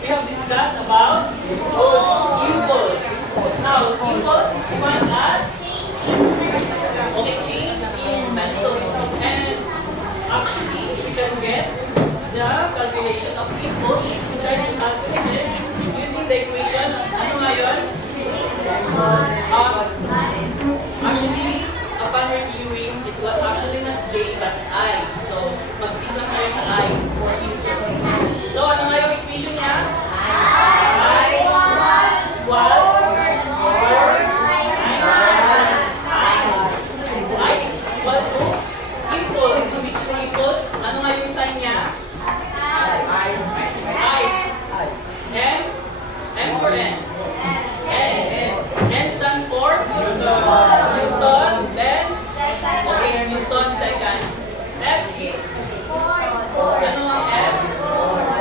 we have discussed about impulse. Now, impulse is defined as okay, change in momentum. And actually, we can get the calculation of impulse. We try to calculate it using the equation. Ano nga yun? Actually, upon reviewing, it was actually not J but I. So, mag-stick lang tayo sa I for impulse. So, ano nga yung equation niya? I was force I is equal to impulse. To which impulse, ano nga yung sign niya? I. M or N? N stands for Newton. Then, okay, Newton seconds. F is ano ang F?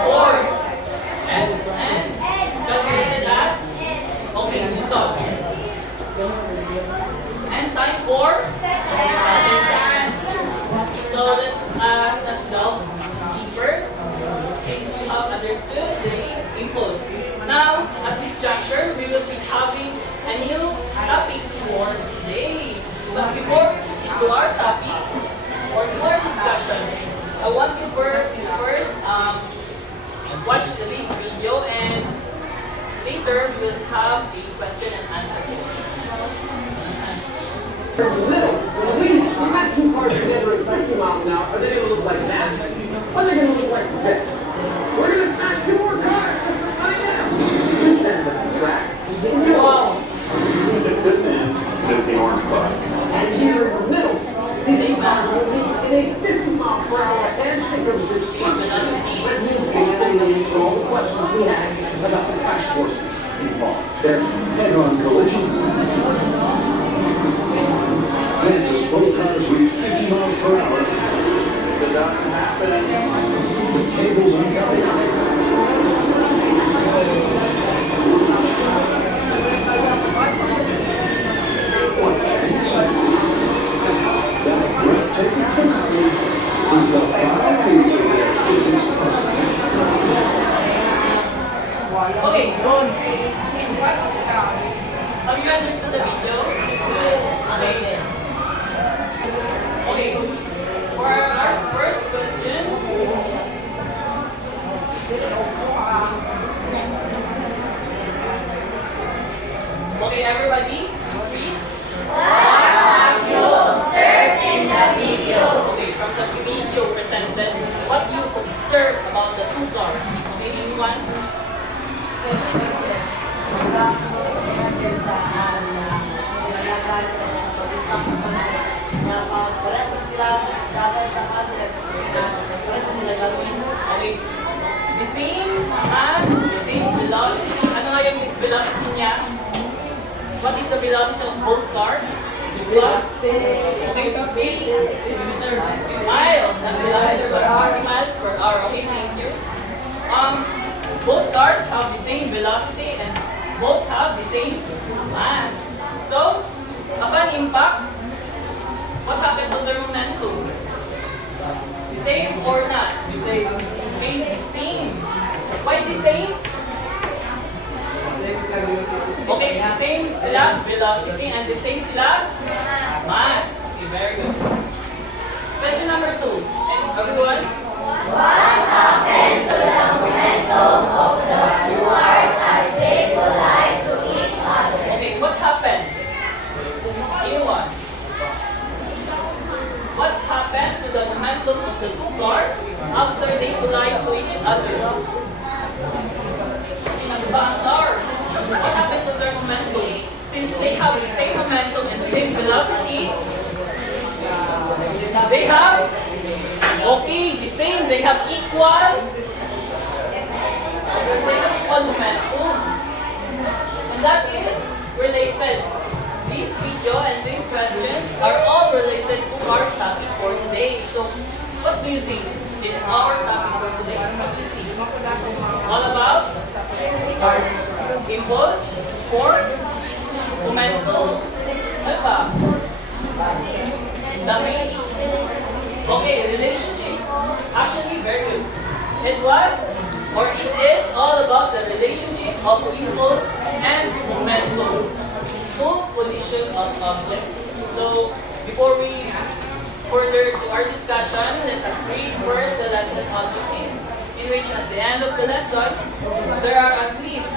Force. And calculated as okay, Newton. And time for seconds. So let's delve deeper since you have understood the impulse. Now, at this juncture, we will be having a new topic for today. But before we proceed to our topic or to our discussion, I want you first watch this video and later we will have a question and answer. Little, we got two cars together at 30 miles an hour. Are they going to look like that? Or are they going to look like this? We're going to smash two more cars right now. This end of the track. Wow! At this end, is the orange car. And here in the middle, these cars will be in a 50 mile per hour and think of this truck. That means we're getting into all the questions we had about the crash forces involved. There's head-on collision. Then as both cars reach 50 miles per hour, It doesn't happen anymore. the cables uncovered. That breathtaking finale is the final piece of their physics puzzle. Okay, have you understood the video? Okay. Okay. For our first question, okay, everybody, please read. Okay, from the video presented, what you observe about the two cars. Okay, anyone? Okay. The same velocity. Ano nga yung velocity niya? What is the velocity of both cars? Okay, 50 miles. Not kilometers, but 40 miles per hour. Okay, thank you. Both cars have the same velocity and both have the same mass. So, upon impact, what happened to their momentum? The same or not? The same. Okay, the same. Why the same? Okay, the same sila velocity and the same sila mass. Okay, very good. Question number 2. Everyone? Okay, what happened? Anyone? What happened to the momentum of the two cars after they collide to each other? What happened to their momentum? Since they have the same momentum and the same velocity, they have, okay, the same, they have equal momentum. And that is related. This video and these questions are all related to our topic for today. So, what do you think is our topic for today? What do you think? All about cars. Impulse, force, momentum, ano ba? Damage. Okay, relationship. Actually, very good. It was or it is all about the relationship of impulse and momentum, two position of objects. So before we further to our discussion, let us read first the lesson object is, in which at the end of the lesson, there are at least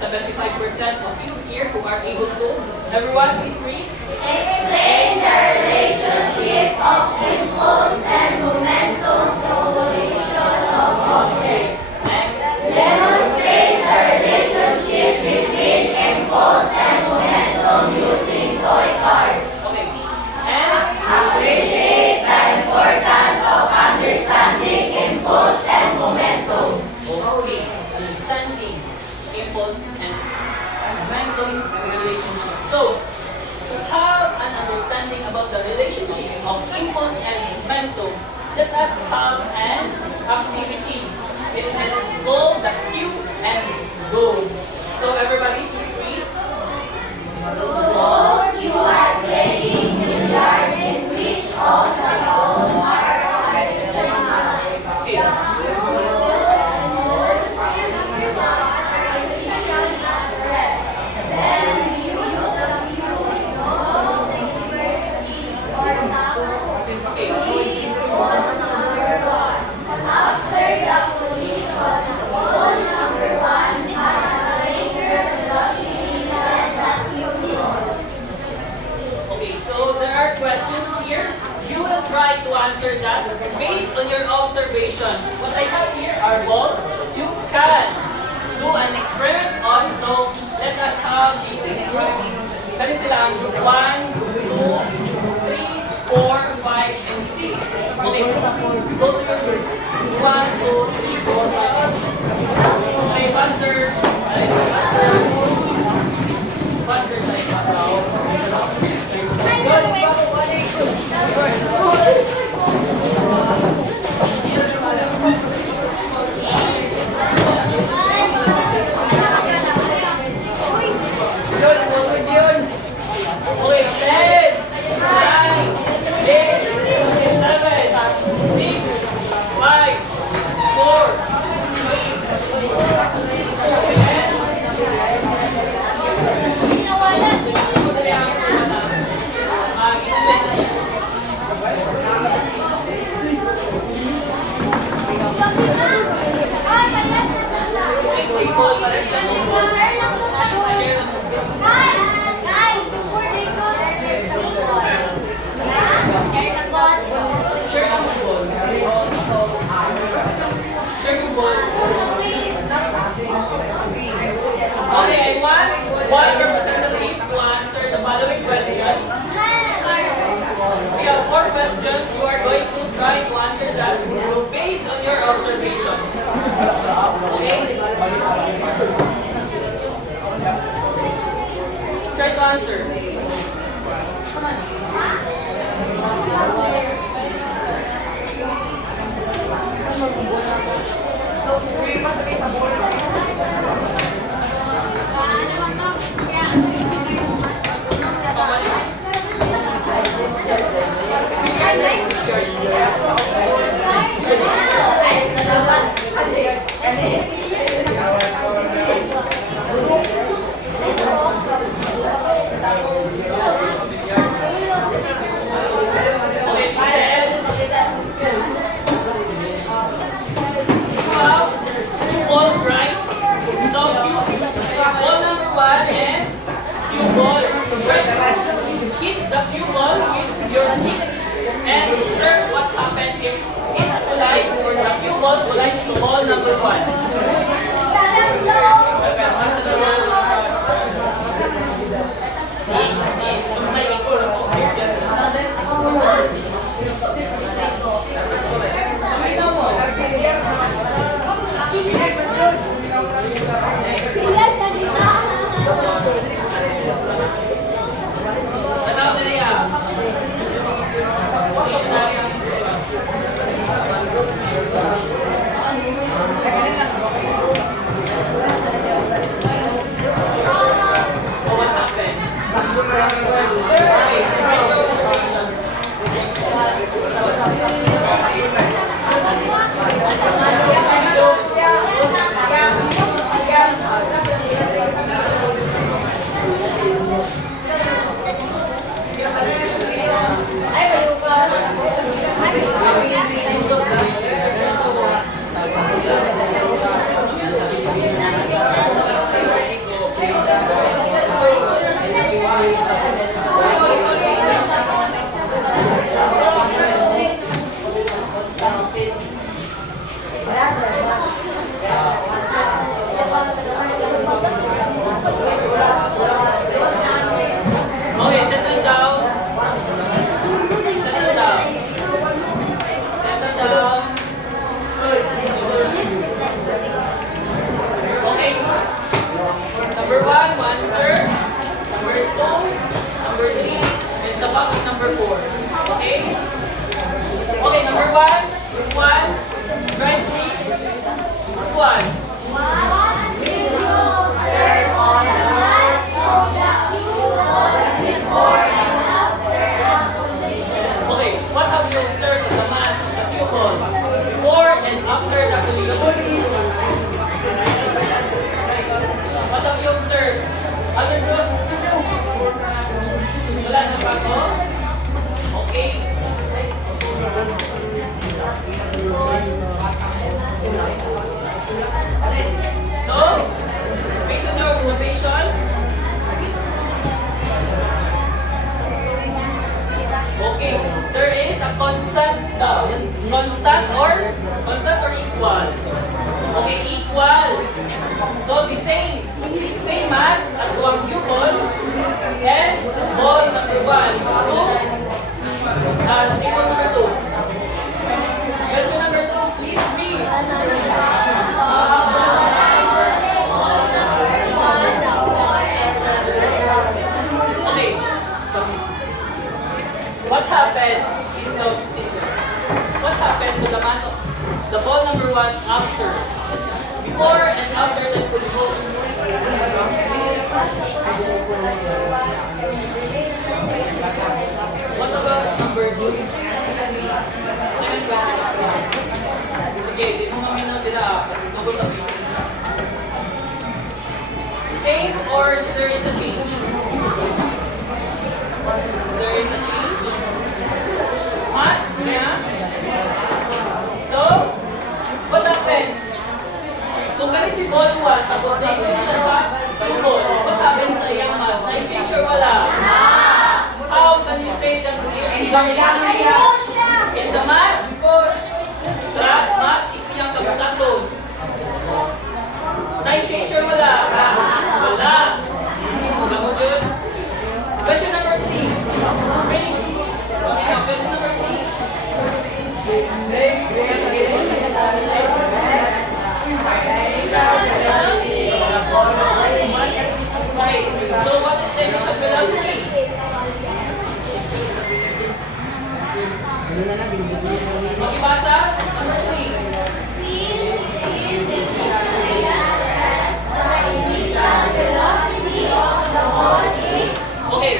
75% of you here who are able to. Everyone, please read. Explain the relationship of impulse and momentum correlation of objects. Next. Demonstrate the relationship between impulse and momentum using toy cars. Okay. And Appreciate the importance of understanding impulse and momentum. okay, understanding impulse and momentum's relationship. So, to have an understanding about the relationship of impulse and momentum, let us have an activity. It is called the Q and Go. So everybody, please read. Suppose you are playing billiard in which all the balls are Okay. Okay. Okay, so there are questions here. You will try to answer that based on your observation. What I have here are balls. You can do an experiment on. So let us have the 6 groups. Kani sila ang group 1, group 2, 3, 4, 5, and 6. Okay, go to your groups. 1, 2, 3, 4, 5, 6. Okay, faster. Faster. Faster tayo. Okay, 10, 9, 8, 7, 6, 5, 4, share ang football. Share football. Okay, I want one representative to answer the following questions. We have 4 questions. You are going to try to answer that based on your observations. Okay? Try to answer. Number 1, 1 sir. Number 2, number 3, and sa bucket number 4. Okay? Okay, number 1, group 1, try 3, group 1. Okay, what have you observed in the mass of the pupil before and after the collision? What have you observed? Other groups? Wala na ba ko? Okay. So, based on your observation, okay, there is a constant or equal. Okay, equal. So the same as at one pupil and ball number 1 to table number 2. Question number 2, please read. Okay. What happened to the mass of the ball number 1 after? Before and after the collision? What about number 2? Second question. Okay, di mo maminaw nila. Tugot na isa-isa. Same or there is a change? There is a change. Mass niya. So, what happens? Kung gani si ball 1, tapos na-include siya sa pupil, what happens na iyang mass? Na-change or wala? How can you say that there is a change in the mass? Plus, mass is iyang kabukaton. Na-change or wala? Wala. Kamu dyan? Question number 3. Read. Question number 3. Okay, so what is the initial velocity? Makibasa? Number 3. Okay.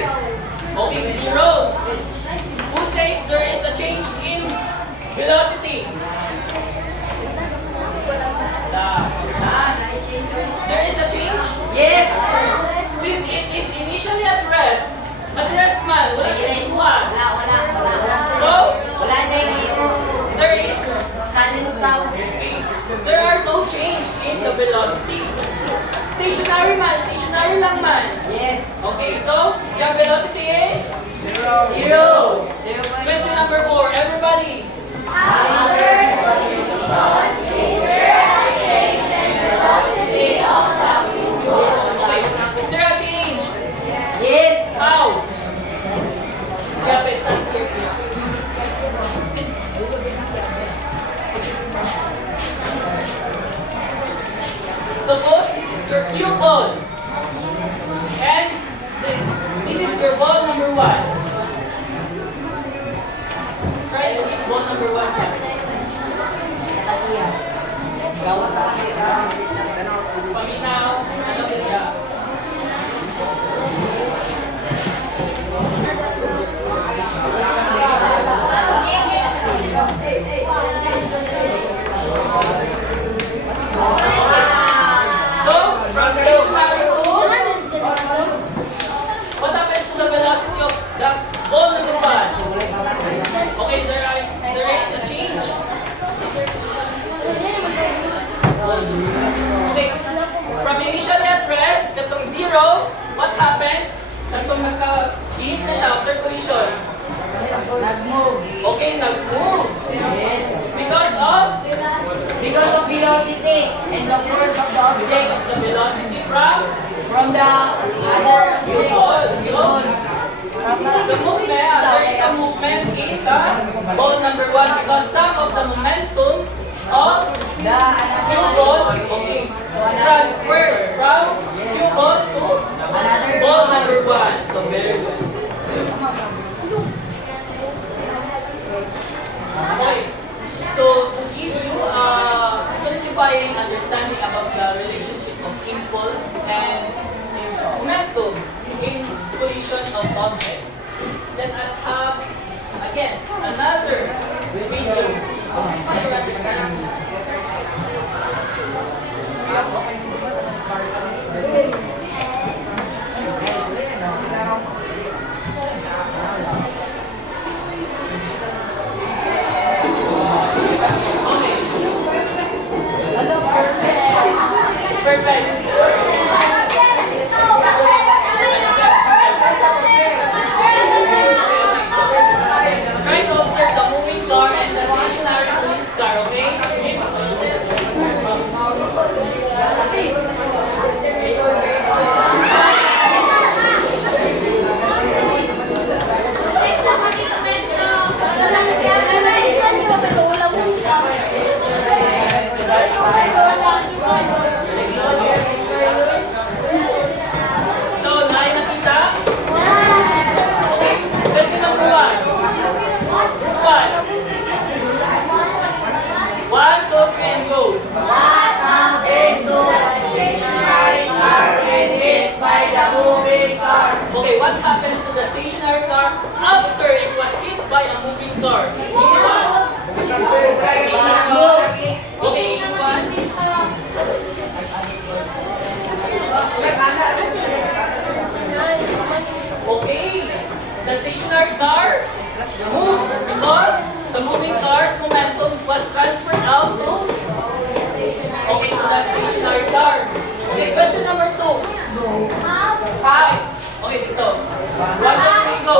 Okay, 0. Who says there is a change in velocity? There is a change? Yes. Since it is initially at rest man, wala siya ikuha. So, Wala siya yung there is, sudden stop. okay, there are no change in the velocity. Stationary lang man. Yes. Okay, so, your velocity is? 0. Question number 4, everybody. Okay, is there a change? Yes. How? Kaya pa, stand here. Suppose this is your cue ball. And this is your ball number 1. Try to hit ball number 1 here. Paminaw. Ano kaya? So, from stationary to, what happens to the velocity of the ball number 1? Okay, there is a change. Okay, from initially at rest, katong 0, what happens? Katong nagka-hit na siya after collision. Nag-move. Okay, nag-move. Yes. Because of velocity and the force of the because object of the velocity from from the other ball. Yun. The movement, there is a movement in the ball number 1 because some of the momentum of the cue ball, okay, transfer from cue ball Moves because the moving car's momentum was transferred out to okay, to the stationary car. Okay, question number 2. Okay, dito. 1, 2, 3, go.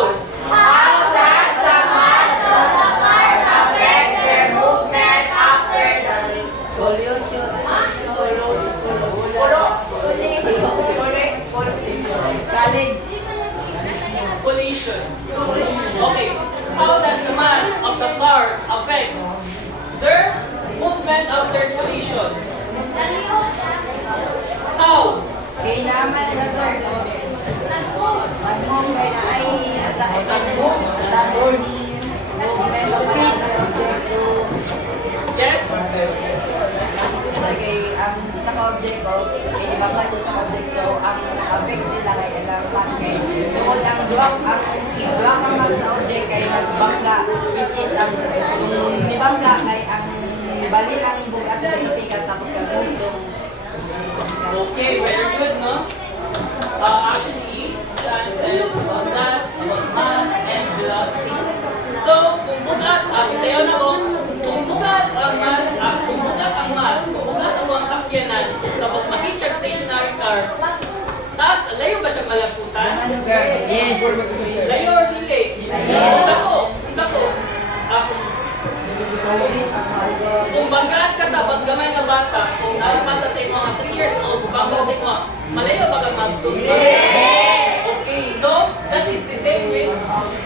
How does the mass of the cars affect their movement after the college? Collision. Okay, how does the mass of the cars affect their movement after collision? How? Kaya naman na sir. Nag-move kaya na ay sa doon. Movement of another object to Yes? kay ang isa ka object ko, kay ibabag sa object so ang affect sila kay ilang mas kay doon ang duwag ang mas sa object kay nagbangga which is ang nibangga kay ang nibali ang bugat sa pikas tapos nag-move doon. Okay, very good, no? Actually, the answer about that, about mass and velocity. So, kung bugat, isayaw na ko, kung bugat ang mass, kung bugat ang mga sakyanan, tapos ma-hit siya stationary car, taas, layo ba siya malaputan? Yes. Layo or dili? Dako. Kung banggaan ka sa paggamay na bata, kung nakabata sa mga 3 years old, kung bangga sa mga, malayo ba kang magtulog? Okay, so that is the same with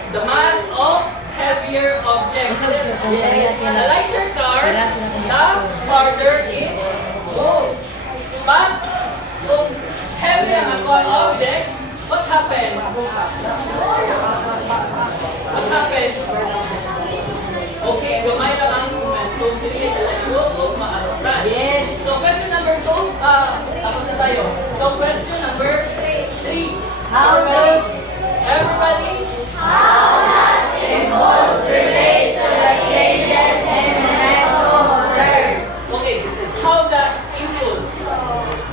the mass of heavier objects. The lighter car, the farther it goes. But kung heavy ang mga objects, what happens? What happens? Okay, gamay lang ang momentum. Dili siya layo o maarapran. Yes. So question number 2, tapos na tayo. So question number 3. How does Everybody? impulse relate to the changes in momentum observed? Okay, how does impulse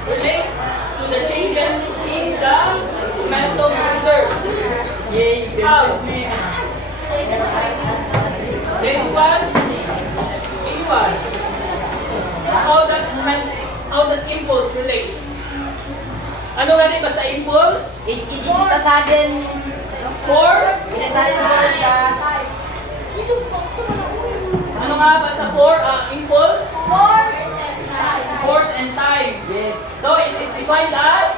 relate to the changes in the momentum observed? How? Anyone? Anyone? How does impulse relate? Ano nga rin basta impulse? It is a sudden Force? force that Ano nga ba sa impulse? Force and time. yes, So it is defined as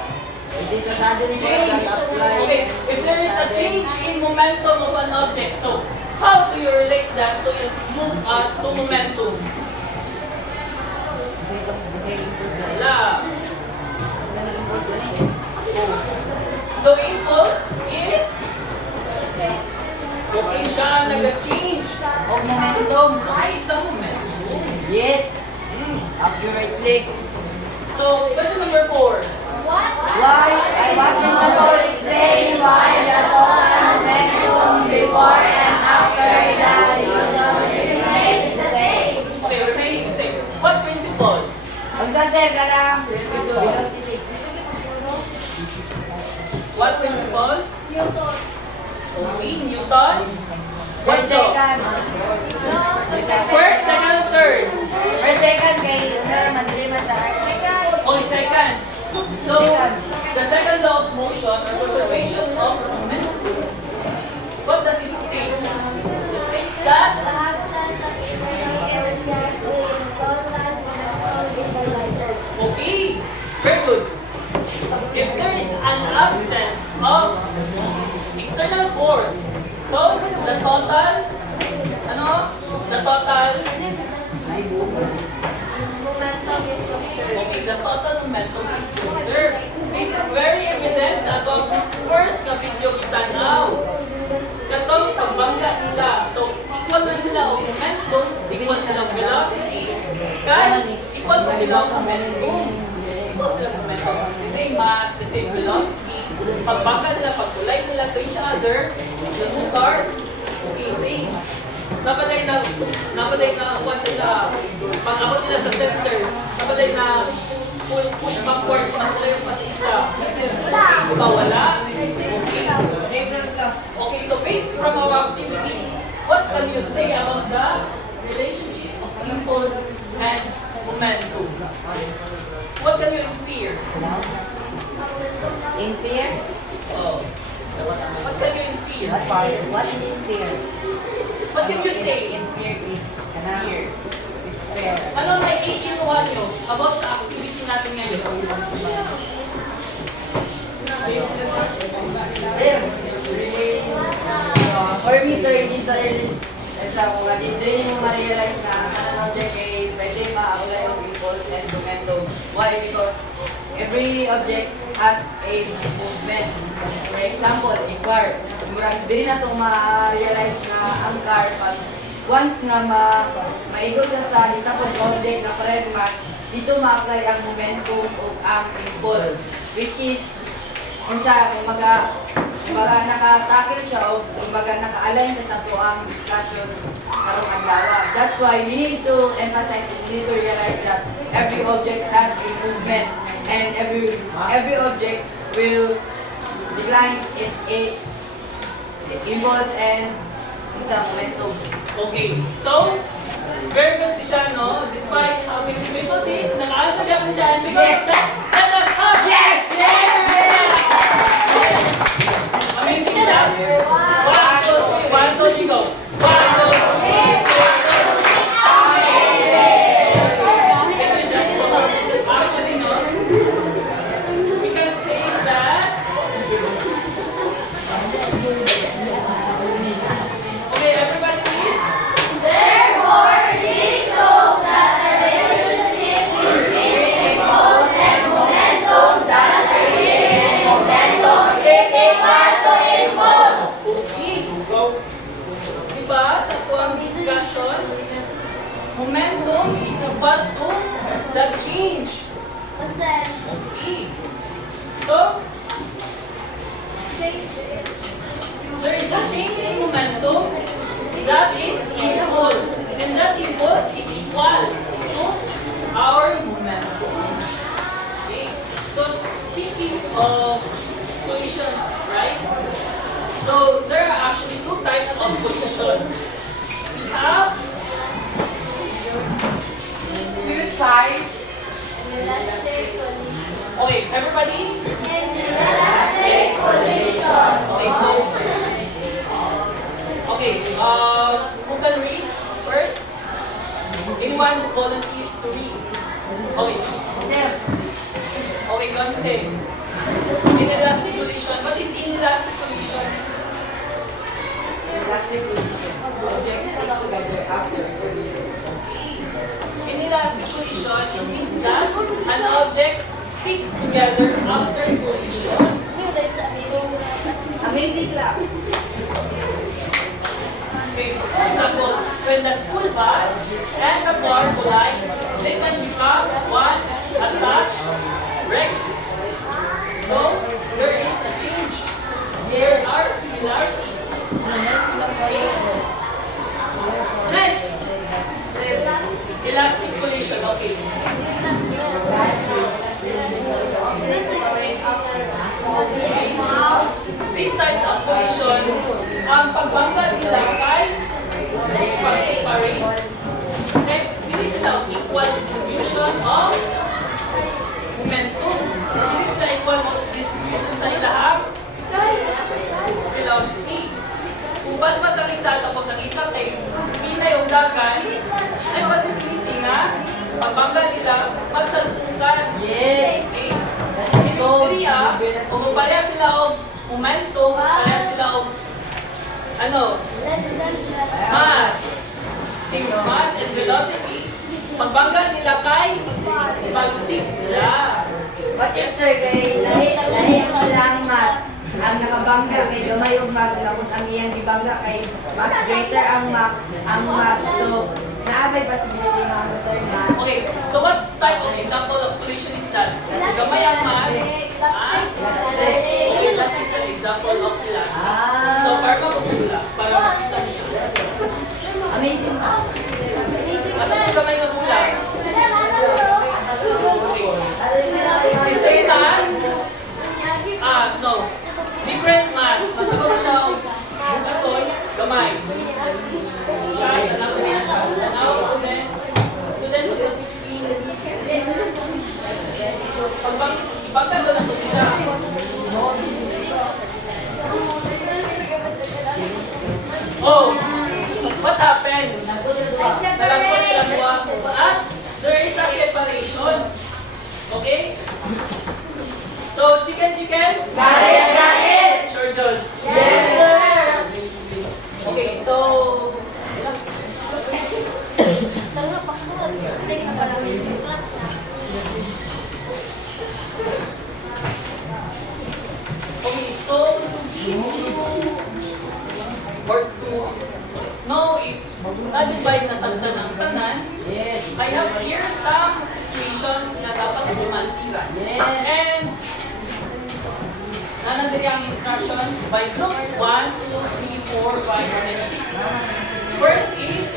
it is a sudden force change. that applies. Okay, if there is a change in momentum of an object, so how do you relate that to momentum? Wala. So impulse is okay siya nag-change. Of momentum. Okay, sa momentum. Yes, accurately. So question number 4. Why? I want to know explain why the total momentum before and after the collision remains the same. Okay, remains the same. What principle? Ang sasir ka lang, velocity. What principle? Okay, Newton's. Per What law? second. First, second, and third. Per second kay madali sa Only second. So, the second law of motion or conservation of momentum. What does it state? It states that okay, very good. If there is an absence of external force, so the total, the total momentum is conserved. This is very evident sa atong first na video kitanaw. Katong pagbangga nila. So, equal na sila ang momentum, equal sila ang velocity, kaya equal pa sila ang momentum. Equal sila ang momentum. The same mass, the same velocity. Pagbangga nila, pagkulay nila to each other, the two cars, okay, same. Napaday na kuwan sila, pag-abot nila sa center, napaday na push backward na sila yung pasisa. Mawala. Okay, so based from our activity, In fear? Oh. What can you feel? What is in fear? What can you say? In fear is fear. It's fear. Ano may ikinuha nyo about sa activity natin ngayon? For me, sir, hindi sa rin sa mga hindi mo ma-realize na ang object ay pwede ma-apply of impulse and momentum. Why? Because every object has a movement. For example, a car. Murag din na itong ma-realize na ang car pag once na maigo siya sa isa pong object na parehong mass, dito ma-apply ang momentum o ang impulse. Which is kumbaga naka-tackle siya o kumbaga naka-align siya sa tuang discussion karong adlaw. That's why we need to emphasize, we need to realize that every object has a movement and every object will decline is a impulse and sa momentum. Okay. So, very good si siya, no? Despite how many difficulties, naka-answer naman siya because let us have Yes! amazing job. 1, 2, 3, 1, 2, 3, go. 1, 2, 3, actually, no? We can say that. Okay, everybody please. Diba, sa tuwang discussion, momentum is about to the change. Okay. So, there is a change in momentum that is impulse. And that impulse is equal to our momentum. Okay. So, speaking of collisions, right? So, there are actually two types of collision. We have okay, everybody? Okay, so okay, who can read first? Anyone who volunteers to read? Okay. Okay, go and say. Inelastic collision. What is inelastic collision? Elastic collision. Objects stick together after collision. Inelastic collision, it means that an object sticks together after collision. Amazing clap. Okay, for example, when the school bus and the car collide, they can become one attached, wrecked. So, there is a change. There are similarities. Okay. Next, elastic collision. Okay. These types of collision, ang pagbangga nila kay pag-separate. And hindi sila equal distribution of momentum. Hindi sila equal distribution sa ilahang velocity. Kung mas ang isa tapos ang isa kay pinay yung dagan, ay possibility nga pagbangga nila magsalpukan. Yes. Okay. Industriya, kung pareha sila og momentum, pareha sila og mass. Same mass and velocity. Pagbangga nila kay mag-stick sila. What if sir, kay lahi mo lang mas ang nakabangga kay gamay og mas tapos ang iyang gibangga kay mas greater ang mas so naabay possibility nga sir na Okay, so what type of example of collision is that? Gamay ang mass. Okay, that is an example of elastic. So, para mapapula, para makita niyo. amazing. Asa yung gamay na pula? The same as? No. Different mass. Mas ako na siya ang bukaton, gamay. Siya, alam ko niya siya. Now, students of the Philippines. Ibangga ko na chicken? Sure, John. Okay, so okay, so to give you or to know if imagine ba yung nasagtan ng tanan, I have here some situations na dapat lumansiran. And nanandiri ang instructions by group 1, 2, 3, 4, 5, and 6. First is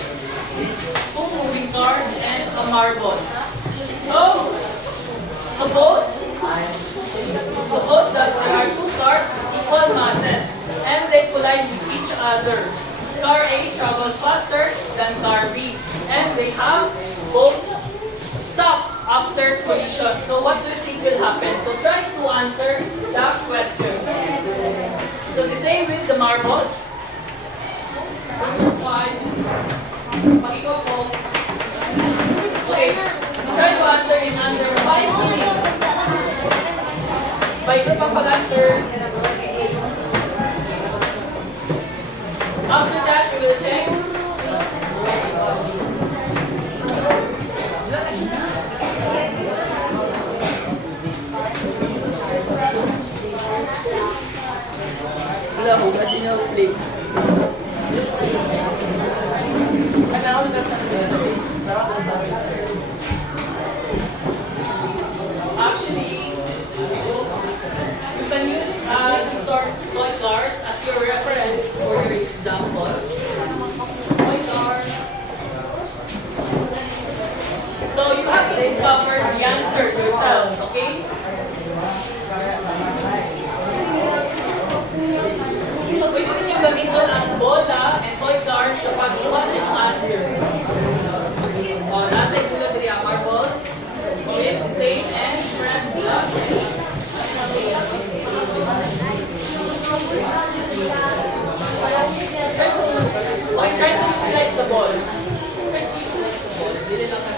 2 moving cars and a marble. So, suppose that there are 2 cars with equal masses and they collide with each other. Car A travels faster than car B and they have both stop after collision. So what do you think will happen? So try to answer the questions. So the same with the marbles. Pag ikaw po, okay, try to answer in under 5 minutes. By group ang pag-answer. After that, we will check. Wala ho, kasi nyo play. Actually, you can use these toy cars as your reference for your example. Toy cars. So you have to discover the answer yourselves, okay? Pwede din yung gamitin ang bola and toy cars sa pagkuha sa inyong answer. O, natin sila diri ang marbles. With the same and friends. Okay, try to utilize the ball. Try to utilize the ball. Dili lang na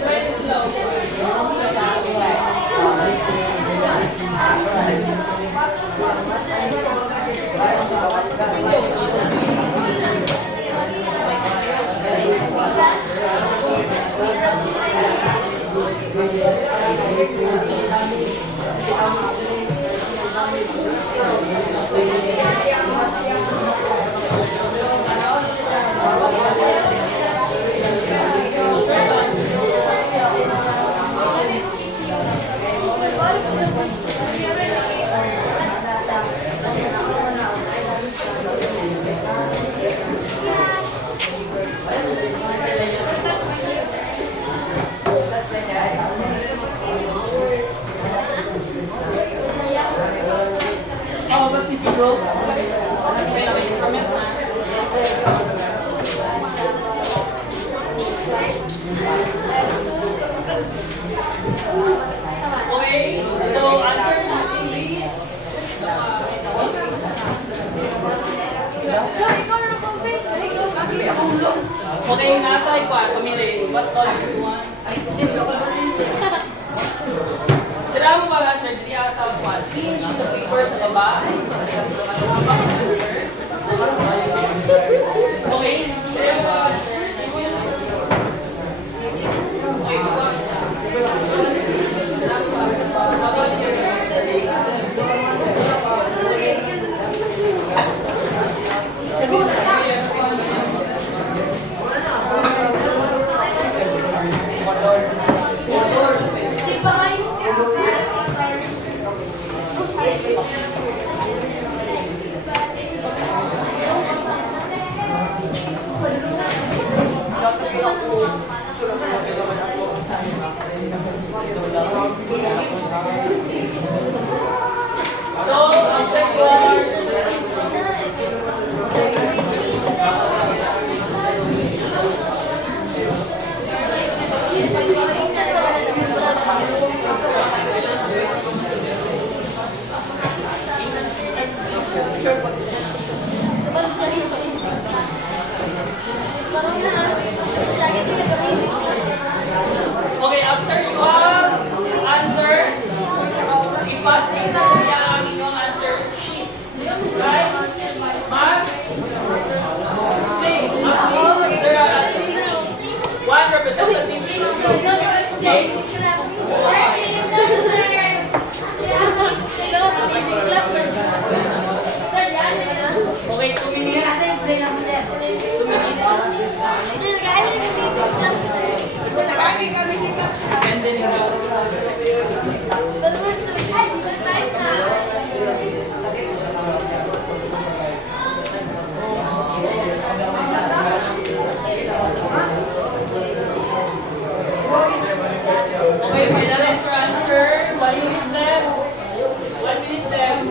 try to slow. How about this rope? May instrument na. Okay, so answer using these. Okay, natay ko. Pamili. What all do you want? Tira mo mag-answer. Dili sa kwan. Clean sheet of paper sa baba. Okay, tira mo mag-answer. Okay, go. velocity na niya ang inyong answer sheet. Right? Mag-display. At least, there are at least one representative each group. Okay? Okay, 2 minutes. 2 minutes. Depende ninyo. Okay, finalize your answer. 1 minute left. 1 minute left.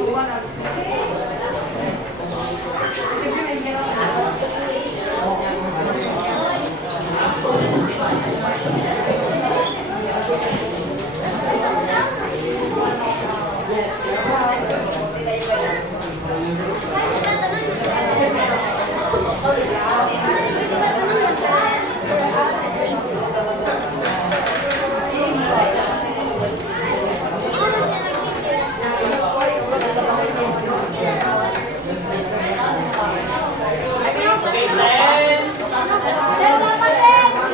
Okay, 10.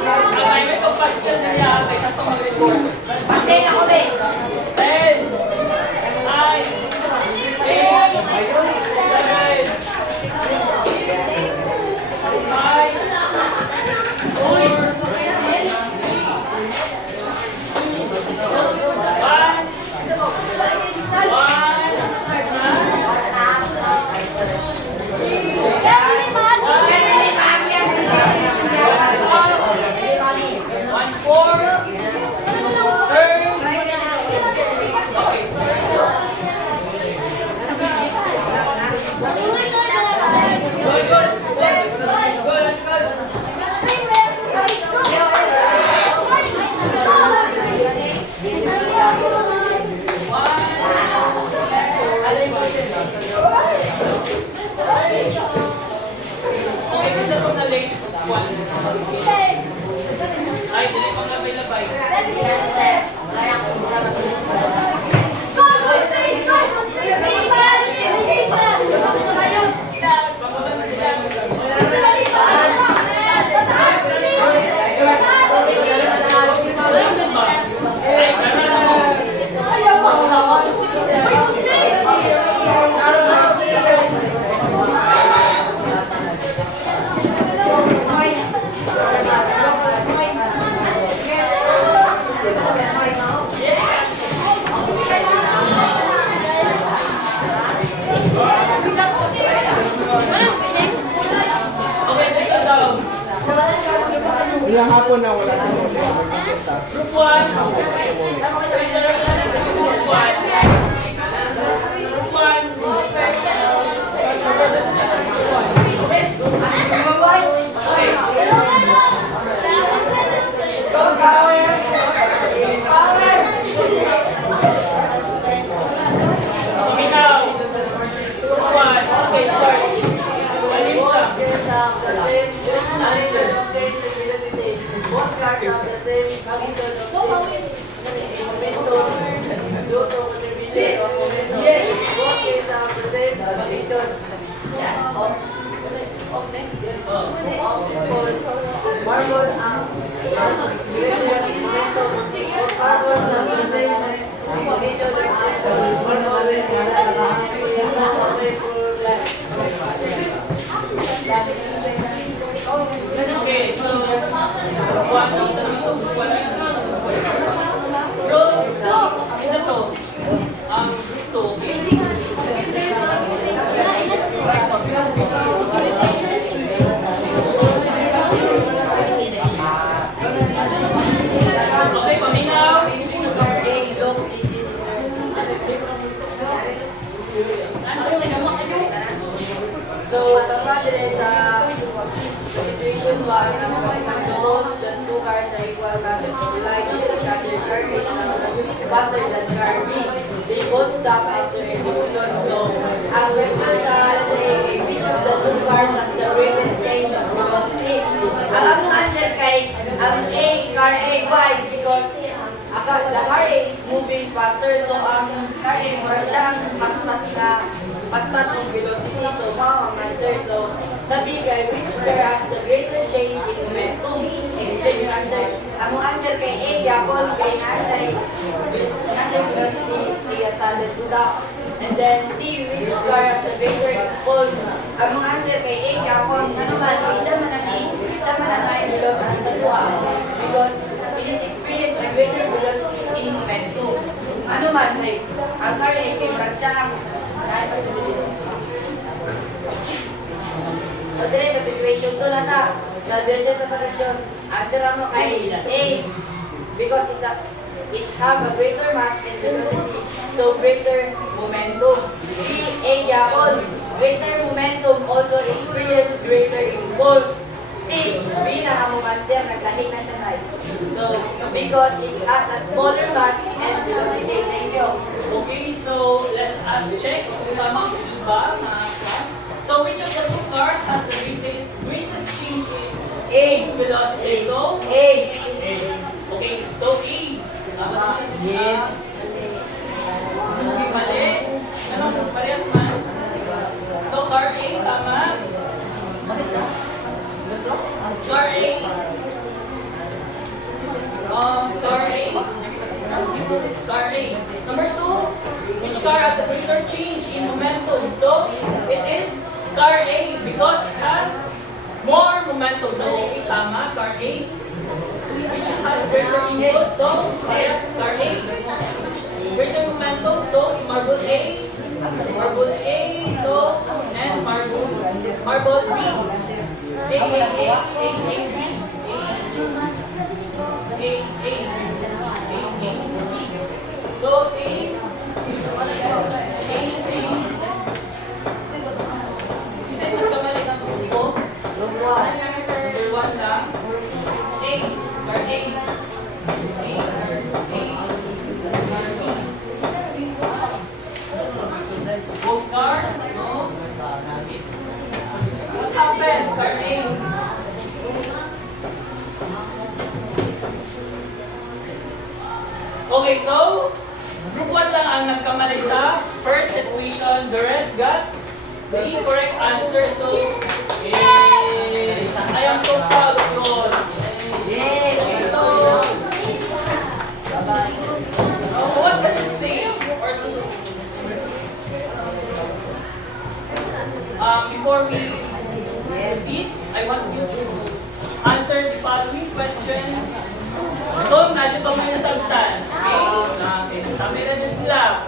Ang timer ko pascal na niya. Kaya siya itong mag-record. 10. 9. 8. 7. 5. 4. Okay, bisa itong na-late. 1. Ay, hindi mo nga may labay. Papunta na sila. Ay, karana mo. Okay, settle down. Ilang hapon na wala sa mga Group 1. Group 1. Okay, start. Okay, so one bro, isa to. Two. Okay, paminaw. So, sa padre sa situation 1, suppose the two cars are equal line of each other, car A is faster than car B. They both stop after a collision. So, ang question sa, let's say, which of the two cars has the greatest change of velocity? Ang answer kay ang A, car A, why? Because the car A is moving faster. So ang car A, mura siya ang paspas ng velocity. So mao ang answer. So sabi kay which car has the greater change in momentum? Explain yung answer. Ang answer kay A, yapon kay nasa velocity, kaya solid stop. And then C, which car has the greater impulse? Ang answer kay A, yapon, ano man, isa man ang velocity sa duha. Because it is experience a greater velocity in momentum. Ano man, like, ang car A, kay Brad siya ang possibility. So, dire sa situation 2 na ta. Sa diretso sa question, answer mo kay A because it have a greater mass and velocity, so greater momentum. B, A yapon, greater momentum also experience greater impulse. C, B na mo answer, naglahi na siya guys. So, because it has a smaller mass and velocity. Thank you. Okay, so let's check kung tama ba mga kwan. So which of the two cars has the greatest change in A. velocity? So A. Okay, so A. Tama. Yes. Okay, mali. Ano, parehas man. So car A, tama. Car A. Car A. Car A. Number 2, which car has a greater change in momentum? So it is car A because it has more momentum. So okay, tama, car A. Which has greater impulse? So yes, car A. Greater momentum, so marble A. Marble A, so and marble B. A, B. A. So say A. Isa yung nagkamali ng grupo. Number 1 lang. A. Car A. Both cars, no? What happened? Car A. Okay, so group 1 lang ang nagkamali sa first equation. The rest got the correct answer. So, yay! I am so proud of you all. Yay! Okay, so what can you say or do? Before we proceed, I want you to answer the following questions. So, medyo pa may nasagtan. Okay? Tama na dyan sila.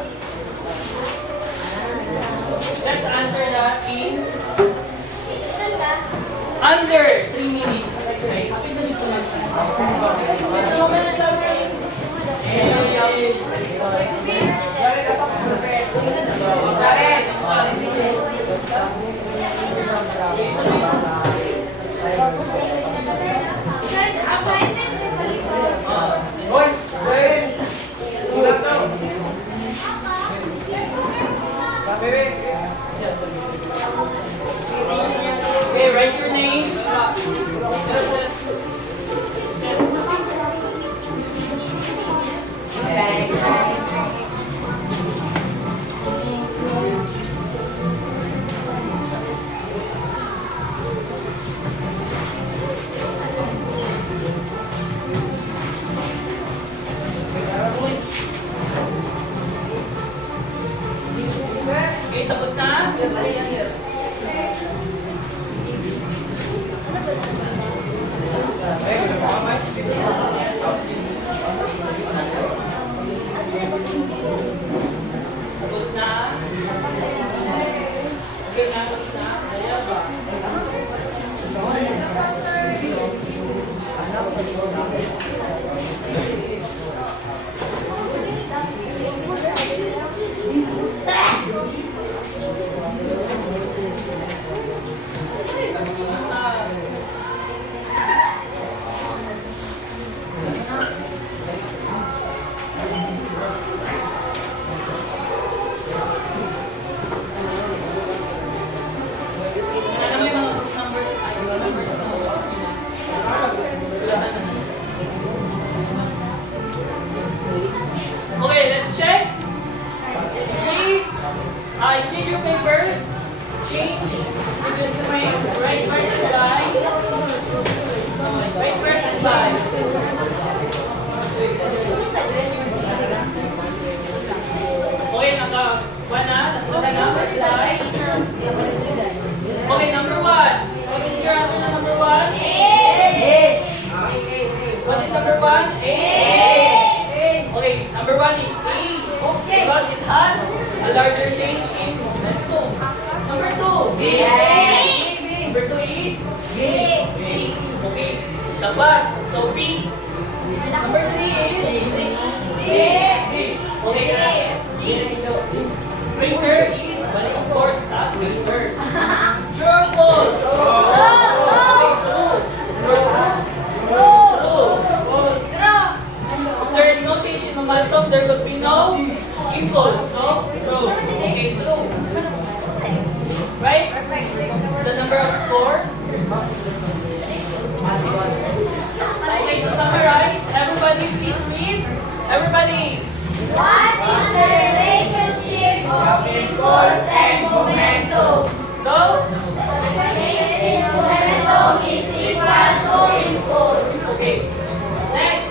Let's answer that in under 3 minutes. Okay? Kapit na dito lang siya. Ito naman na sa brains. Okay, write your name. Okay, tapos na? Tapos na? Okay na, tapos na? Kaya ba? change previous strings, right multiply, right multiply. Okay, naka-1 na, tapos wala na, multiply. Okay, number 1. What is your answer na number 1? What is number 1? A. Okay, number 1 is A. Because it has a larger change in momentum. Number 2. B. Number 2 is? B. Okay, labas. So B. Number 3 is? A. Okay, that is B. Greater is, of course, not greater. True or false? Okay, true. True. If there is no change in momentum, there would be no impulse. So, okay, true. Right? The number of scores. Okay, to summarize, everybody please read. Everybody. What is the relationship of impulse and momentum? So, Relationship momentum is equal to impulse. okay. Next.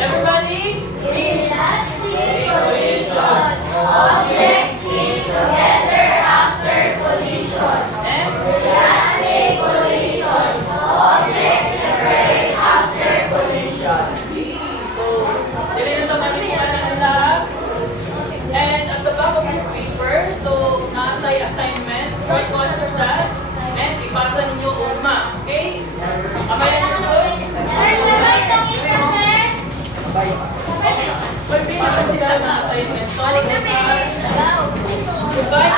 Everybody read. Elastic collision. Objects stick together after collision. And Elastic collision. Objects separate after collision. okay. So, dili na ito manipulan na nila. And at the back of your paper, so naantay assignment, try to answer that. And ipasa ninyo ugma. Okay? Kamay ang gusto? Sir, labas ng isa, sir. Pwede na magdala ng assignment. So, Balik na, miss. Hello. goodbye,